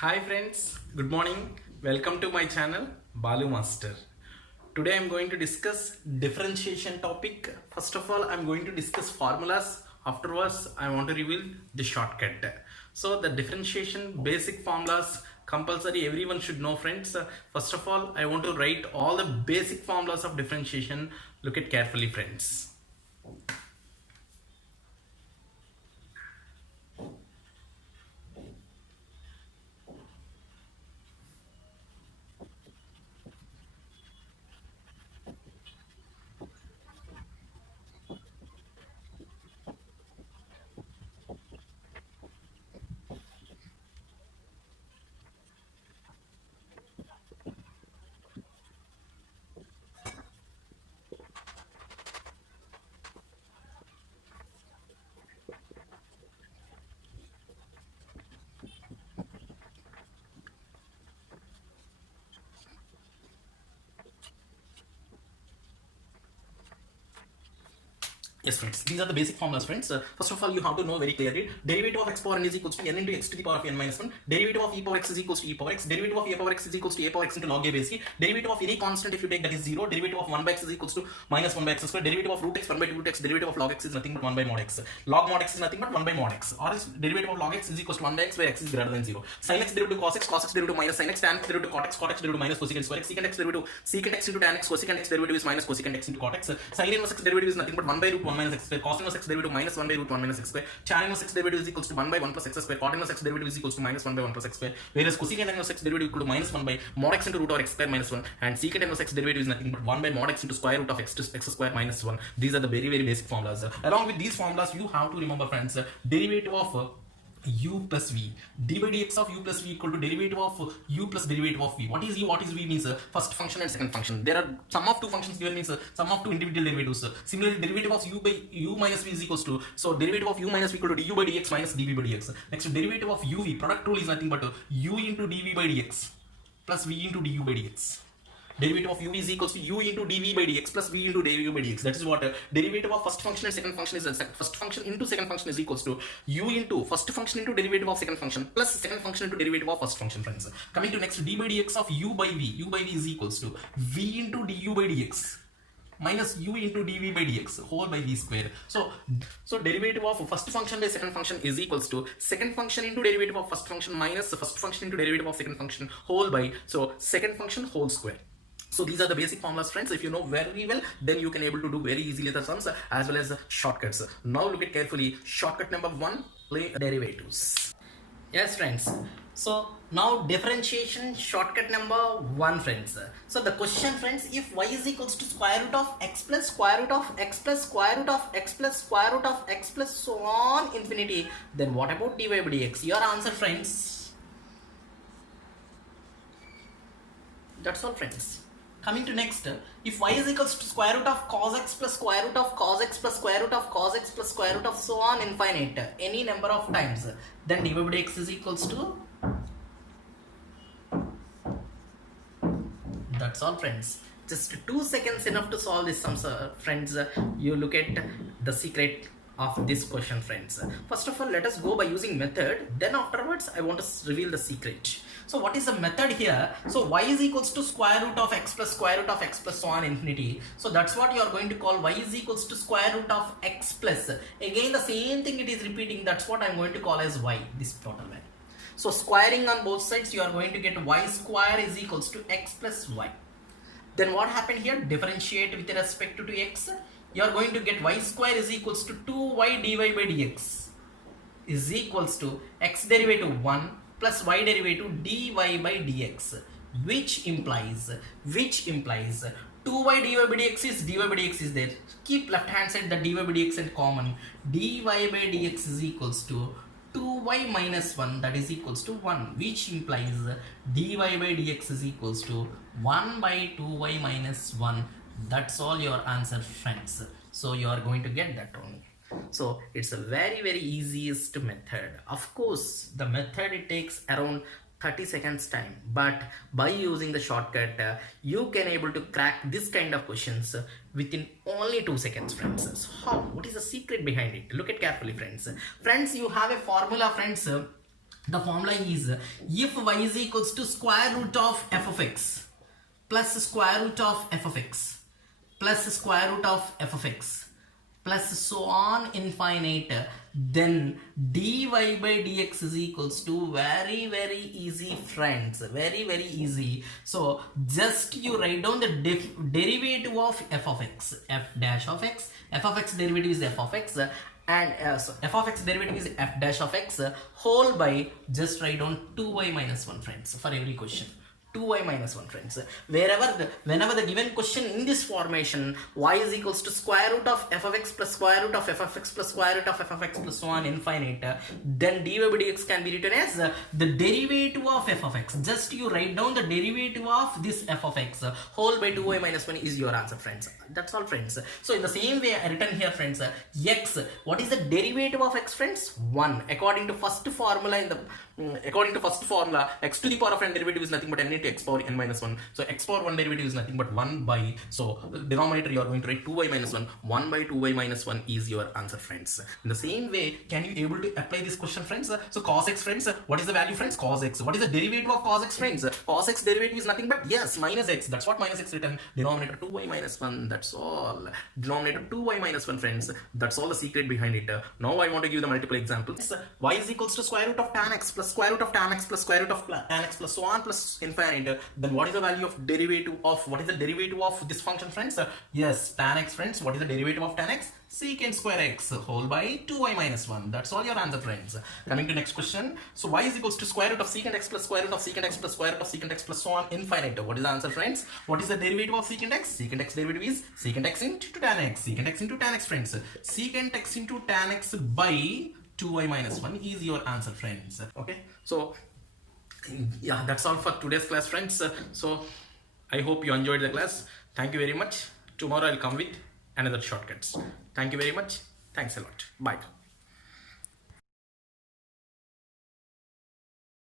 Hi friends, good morning. Welcome to my channel Balu Master. Today I am going to discuss differentiation topic. First of all, I am going to discuss formulas. Afterwards, I want to reveal the shortcut. So the differentiation basic formulas compulsory everyone should know friends. First of all, I want to write all the basic formulas of differentiation. Look at carefully friends. Yes friends, these are the basic formulas friends. First of all, you have to know very clearly derivative of x power n is equals to n into x to the power of n minus 1. Derivative of e power x is equals to e power x. Derivative of a power x is equals to a power x into log a base c. Derivative of any constant if you take that is 0. Derivative of 1 by x is equals to minus 1 by x square. Derivative of root x 1 by root x. Derivative of log x is nothing but 1 by mod x. Log mod x is nothing but 1 by mod x. Or is derivative of log x is equals to 1 by x where x is greater than 0. Sin x derivative cos x, cos x derivative minus sin x, tan x derivative cot x, cot x derivative minus cosecant square x, secant x derivative secant x into tan x, cosecant x derivative is minus cosecant x into cot x. Sin inverse x derivative is nothing but 1 by root 1 minus x square. Cos inverse x derivative minus 1 by root 1 minus x square. Tan inverse x derivative is equals to 1 by 1 plus x square. Cot inverse x derivative is equals to minus 1 by 1 plus x square. Whereas cosecant inverse x derivative equal to minus 1 by mod x into root over x square minus 1. And secant inverse x derivative is nothing but 1 by mod x into square root of x to x square minus 1. These are the very basic formulas. Along with these formulas, you have to remember friends, derivative of u plus v, d by dx of u plus v equal to derivative of u plus derivative of v. What is u, what is v means first function and second function. There are sum of two functions given means sum of two individual derivatives. Similarly, derivative of u by u minus v is equals to, so derivative of u minus v equal to du by dx minus dv by dx. Next, derivative of uv, product rule is nothing but u into dv by dx plus v into du by dx. Derivative of u is equals to u into dv by dx plus v into dv by dx. That is what derivative of first function and second function is. First function into second function is equals to u into first function into derivative of second function plus second function into derivative of first function friends. Coming to next, d by dx of u by v is equals to v into du by dx minus u into dv by dx whole by v square. So derivative of first function by second function is equals to second function into derivative of first function minus first function into derivative of second function whole by second function whole square. So these are the basic formulas friends. If you know very well, then you can able to do very easily the sums as well as the shortcuts. Now look at carefully shortcut number 1, play derivatives. Yes friends, so now differentiation shortcut number 1 friends. So the question friends, if y is equals to square root of x plus square root of x plus square root of x plus square root of x plus so on infinity, then what about dy by dx? Your answer friends. That's all friends. Coming to next, if y is equals to square root of cos x plus square root of cos x plus square root of cos x plus square root of so on infinite any number of times, then dy by dx is equals to, that's all friends. Just 2 seconds enough to solve this sums friends. You look at the secret of this question friends. First of all, let us go by using method, then afterwards I want to reveal the secret. So what is the method here? So y is equals to square root of x plus square root of x plus so on infinity. So that's what you are going to call y is equals to square root of x plus, again the same thing it is repeating, that's what I'm going to call as y, this total value. So squaring on both sides, you are going to get y square is equals to x plus y. Then what happened here? Differentiate with respect to x. You are going to get y square is equals to 2y dy by dx is equals to x derivative 1 plus y derivative dy by dx, which implies 2y dy by dx is dy by dx is there. Keep left hand side the dy by dx and common. Dy by dx is equals to 2y minus 1, that is equals to 1, which implies dy by dx is equals to 1 by 2y minus 1. That's all your answer friends. So you are going to get that only. So it's a very easiest method. Of course the method it takes around 30 seconds time, but by using the shortcut you can able to crack this kind of questions within only 2 seconds friends. So how, what is the secret behind it? Look at carefully friends. You have a formula friends The formula is if y is equals to square root of f of x plus square root of f of x plus square root of f of x plus so on infinite, then dy by dx is equals to very easy friends, very easy. So just you write down the derivative of f of x, f dash of x, f of x derivative is f of x, and so f of x derivative is f dash of x whole by, just write down 2y minus 1 friends for every question. 2y minus 1 friends. Whenever the given question in this formation, y is equals to square root of f of x plus square root of f of x plus square root of f of x plus so on infinite, then dy by dx can be written as the derivative of f of x. Just you write down the derivative of this f of x whole by 2y minus 1 is your answer friends. That's all friends. So in the same way I written here friends, x, what is the derivative of x friends? 1. According to first formula x to the power of n derivative is nothing but n into x power n minus 1. So x power 1 derivative is nothing but 1 by, so denominator you are going to write 2y minus 1. 1 by 2y minus 1 is your answer friends. In the same way, can you able to apply this question friends? So cos x friends, what is the value friends? Cos x. What is the derivative of cos x friends? Cos x derivative is nothing but, yes, minus x. That's what minus x written. Denominator 2y minus 1. That's all. Denominator 2y minus 1 friends. That's all the secret behind it. Now I want to give the multiple examples. Y is equals to square root of tan x plus square root of tan x plus square root of tan x plus so on plus infinite. Then what is the value of derivative of, what is the derivative of this function friends? Yes, tan x friends. What is the derivative of tan x? Secant square x whole by 2y minus 1. That's all your answer friends. Coming to next question. So y is equals to square root of secant x plus square root of secant x plus square root of secant x plus so on infinite. What is the answer friends? What is the derivative of secant x? Secant x derivative is secant x into tan x. Secant x into tan x friends. Secant x into tan x by 2y minus 1 is your answer friends. Okay, so yeah, that's all for today's class friends. So I hope you enjoyed the class. Thank you very much. Tomorrow I'll come with another shortcuts. Thank you very much. Thanks a lot. Bye.